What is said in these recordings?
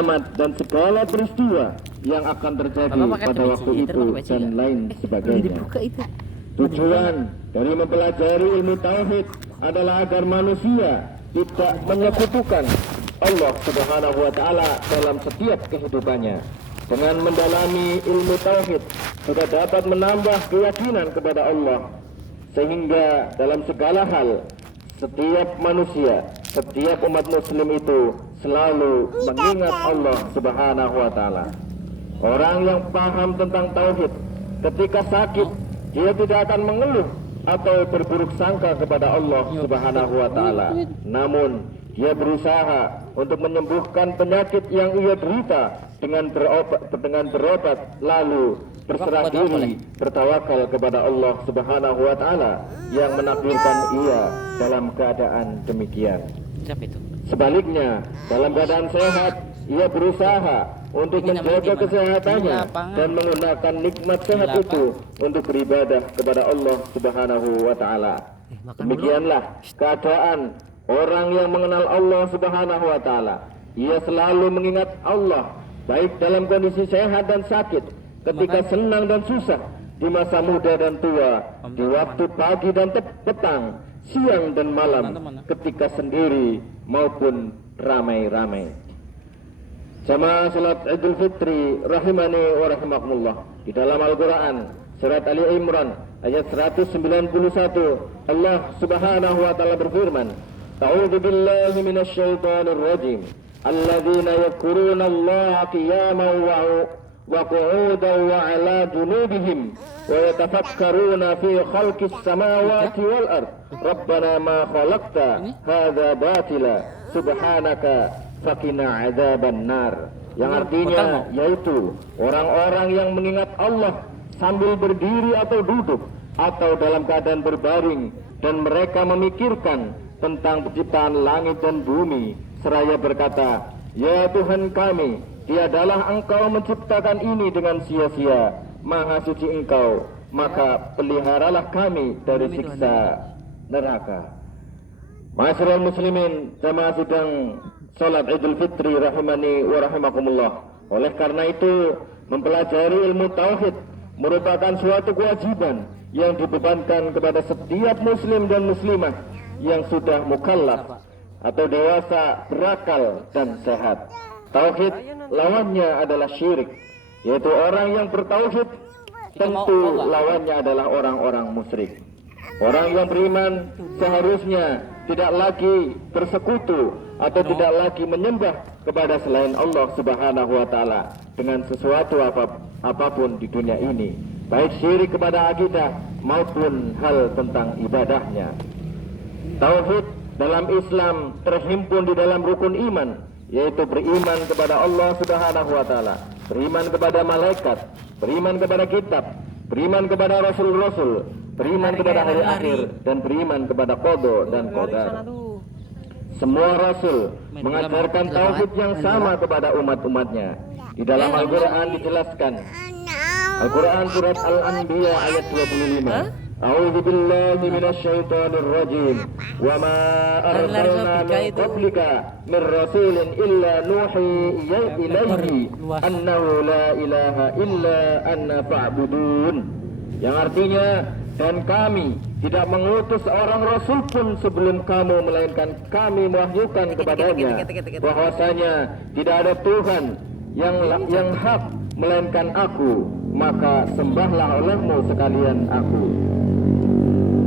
dan segala peristiwa yang akan terjadi pada waktu itu dan lain sebagainya. Tujuan dari mempelajari ilmu tauhid adalah agar manusia tidak menyekutukan Allah Subhanahu wa taala dalam setiap kehidupannya. Dengan mendalami ilmu tauhid juga dapat menambah keyakinan kepada Allah, sehingga dalam segala hal setiap manusia, setiap umat muslim itu selalu mengingat Allah Subhanahu wa taala. Orang yang paham tentang tauhid, ketika sakit dia tidak akan mengeluh atau berburuk sangka kepada Allah Subhanahu wa taala. Namun dia berusaha untuk menyembuhkan penyakit yang ia derita dengan berobat lalu berserah diri, bertawakal kepada Allah Subhanahu wa taala yang menakdirkan ia dalam keadaan demikian. Sebaliknya, dalam keadaan sehat, ia berusaha untuk menjaga kesehatannya dan menggunakan nikmat sehat itu untuk beribadah kepada Allah Subhanahu wa taala. Demikianlah keadaan orang yang mengenal Allah Subhanahu wa taala. Ia selalu mengingat Allah baik dalam kondisi sehat dan sakit, ketika senang dan susah, di masa muda dan tua, di waktu pagi dan petang, siang dan malam, ketika sendiri maupun ramai-ramai. Jamaah salat Idul Fitri rahimani wa rahimakumullah. Di dalam Al-Quran surat Ali Imran ayat 191, Allah Subhanahu wa taala berfirman, A'udzu billahi minasy syaithanir rajim. Alladzina yadhkuruna Allah qiyaman wa qu'udan wa 'ala junubihim wa yatafakkaruna fi khalqis samawati wal ard. Rabbana ma khalaqta hadza batila subhanaka faqina 'adzaban nar. Yang artinya yaitu orang-orang yang mengingat Allah sambil berdiri atau duduk atau dalam keadaan berbaring, dan mereka memikirkan tentang penciptaan langit dan bumi seraya berkata, Ya Tuhan kami, tiadalah Engkau menciptakan ini dengan sia-sia, Maha suci Engkau, maka peliharalah kami dari siksa neraka. Ma'asyiral muslimin, jamaah sidang salat Idul Fitri rahimani wa rahimakumullah. Oleh karena itu, mempelajari ilmu tauhid merupakan suatu kewajiban yang dibebankan kepada setiap muslim dan muslimah yang sudah mukallaf atau dewasa, berakal dan sehat. Tauhid lawannya adalah syirik, yaitu orang yang bertauhid tentu lawannya adalah orang-orang musyrik. Orang yang beriman seharusnya tidak lagi bersekutu atau tidak lagi menyembah kepada selain Allah Subhanahu wa taala dengan sesuatu apapun di dunia ini, baik syirik kepada akidah maupun hal tentang ibadahnya. Tauhid dalam Islam terhimpun di dalam rukun iman, yaitu beriman kepada Allah Subhanahu wa taala, beriman kepada malaikat, beriman kepada kitab, beriman kepada rasul-rasul, beriman kepada hari akhir, dan beriman kepada qada dan qadar. Semua rasul mengajarkan tauhid yang sama kepada umat-umatnya. Di dalam Al-Quran dijelaskan, Al-Quran surat Al-Anbiya ayat 25, A'udzu billahi minasy syaithanir rajim. Wa ma arsalna min qablika min rasulin illa nuhi ilaihi annahu la ilaha illa anna fa'budun. Yang artinya, dan kami tidak mengutus seorang rasul pun sebelum kamu, melainkan kami mewahyukan kepadanya bahwasanya tidak ada Tuhan yang hak melainkan aku, maka sembahlah olehmu sekalian aku.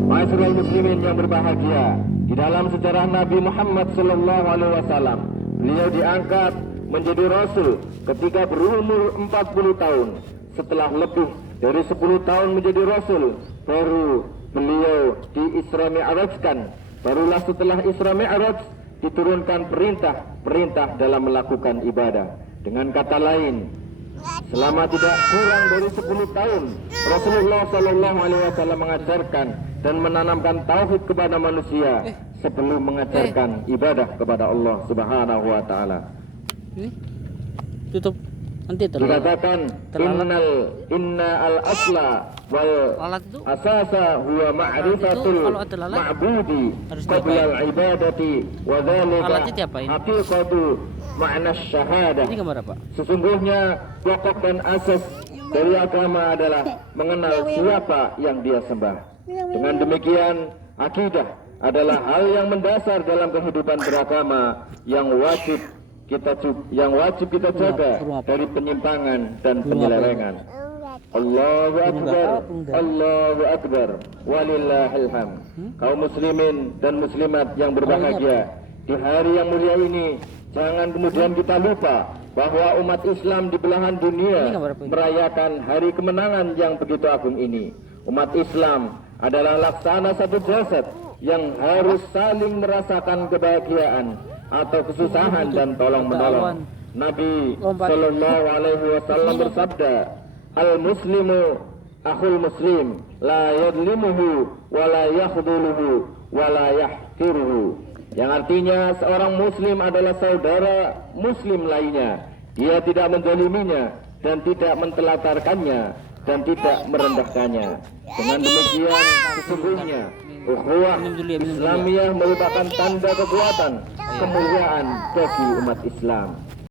Ma'asyiral muslimin yang berbahagia, di dalam sejarah Nabi Muhammad sallallahu alaihi wasallam, beliau diangkat menjadi rasul ketika berumur 40 tahun. Setelah lebih dari 10 tahun menjadi rasul, baru beliau di Isra Mi'rajkan. Barulah setelah Isra Mi'raj diturunkan perintah dalam melakukan ibadah. Dengan kata lain, selama tidak kurang dari 10 tahun Rasulullah sallallahu alaihi wasallam mengajarkan dan menanamkan tauhid kepada manusia sebelum mengajarkan ibadah kepada Allah Subhanahu wa taala. Tutup. Dikatakan inna al asla wal asasa huwa ma'rifatul ma'budi qabla al ibadati wa dhalika haqiqatu ma'na syahadah. Sesungguhnya pokok dan asas dari agama adalah mengenal siapa yang dia sembah. Dengan demikian, akidah adalah hal yang mendasar dalam kehidupan beragama yang wajib kita jaga dari penyimpangan dan penyelewengan. Allahu Akbar, Allahu Akbar, walillahil hamd. Kaum muslimin dan muslimat yang berbahagia, di hari yang mulia ini jangan kemudian kita lupa bahwa umat Islam di belahan dunia merayakan hari kemenangan yang begitu agung ini. Umat Islam adalah laksana satu jasad yang harus saling merasakan kebahagiaan atau kesusahan dan tolong menolong. Nabi Sallallahu Alaihi Wasallam bersabda, al muslimu akhul muslim, la yadlimuhu, wa la yakhdhuluhu, wa la yahqiruhu. Yang artinya seorang muslim adalah saudara muslim lainnya. Dia tidak menzaliminya dan tidak mentelatarkannya dan tidak merendahkannya. Dengan demikian sesungguhnya ukhuwah Islamiyah merupakan tanda kekuatan kemuliaan bagi umat Islam.